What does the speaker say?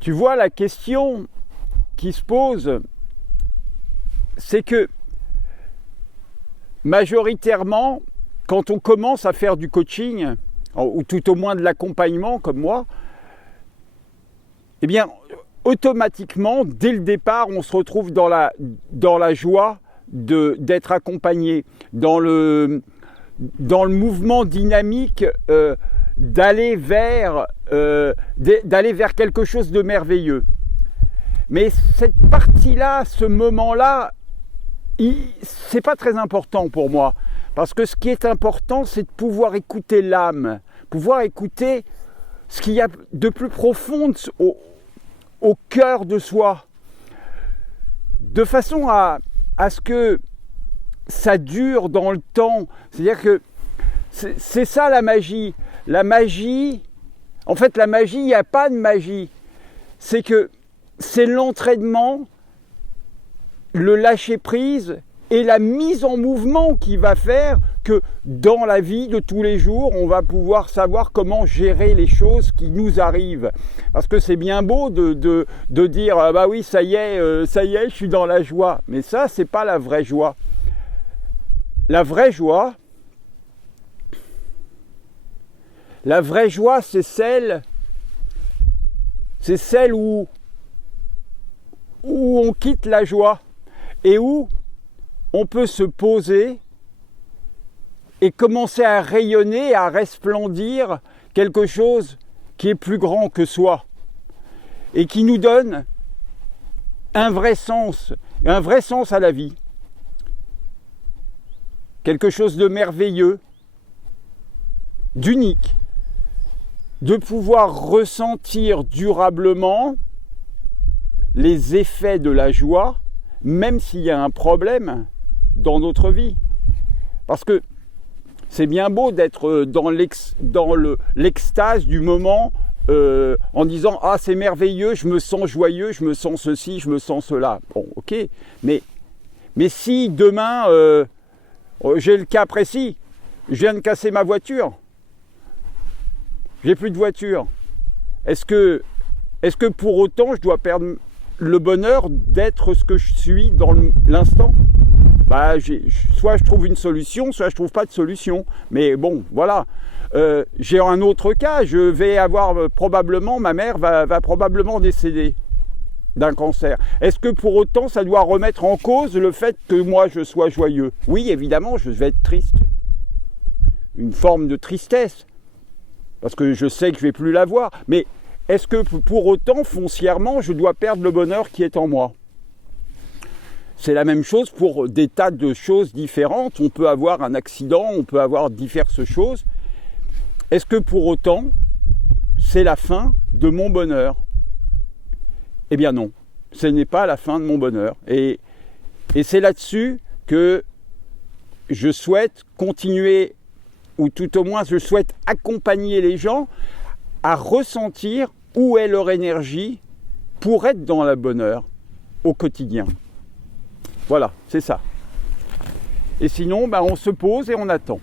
tu vois, la question qui se pose, c'est que majoritairement, quand on commence à faire du coaching, ou tout au moins de l'accompagnement comme moi, eh bien, automatiquement, dès le départ, on se retrouve dans la joie d'être accompagné, dans le mouvement dynamique d'aller vers quelque chose de merveilleux. Mais cette partie-là, ce moment-là, c'est pas très important pour moi. Parce que ce qui est important, c'est de pouvoir écouter l'âme, pouvoir écouter ce qu'il y a de plus profond au cœur de soi, de façon à ce que ça dure dans le temps. C'est-à-dire que c'est ça la magie. La magie, en fait la magie, il n'y a pas de magie. C'est que c'est l'entraînement, le lâcher-prise et la mise en mouvement qui va faire que dans la vie de tous les jours, on va pouvoir savoir comment gérer les choses qui nous arrivent. Parce que c'est bien beau de dire ah bah oui, ça y est, je suis dans la joie. Mais ça, c'est pas la vraie joie. La vraie joie, c'est celle où on quitte la joie et où on peut se poser et commencer à rayonner, à resplendir quelque chose qui est plus grand que soi et qui nous donne un vrai sens à la vie. Quelque chose de merveilleux, d'unique, de pouvoir ressentir durablement les effets de la joie, même s'il y a un problème dans notre vie. Parce que c'est bien beau d'être dans l'extase du moment en disant « Ah, c'est merveilleux, je me sens joyeux, je me sens ceci, je me sens cela. » Bon, ok, mais si demain, j'ai le cas précis, je viens de casser ma voiture, j'ai plus de voiture, est-ce que pour autant je dois perdre le bonheur d'être ce que je suis dans l'instant? Bah, soit je trouve une solution, soit je trouve pas de solution. Mais bon, voilà. J'ai un autre cas, je vais avoir probablement, ma mère va probablement décéder d'un cancer. Est-ce que pour autant ça doit remettre en cause le fait que moi je sois joyeux? Oui, évidemment, je vais être triste. Une forme de tristesse. Parce que je sais que je vais plus la voir. Mais est-ce que pour autant, foncièrement, je dois perdre le bonheur qui est en moi? C'est la même chose pour des tas de choses différentes. On peut avoir un accident, on peut avoir diverses choses. Est-ce que pour autant, c'est la fin de mon bonheur? Eh bien non, ce n'est pas la fin de mon bonheur. Et c'est là-dessus que je souhaite continuer, ou tout au moins je souhaite accompagner les gens à ressentir où est leur énergie pour être dans le bonheur au quotidien. Voilà, c'est ça. Et sinon, on se pose et on attend.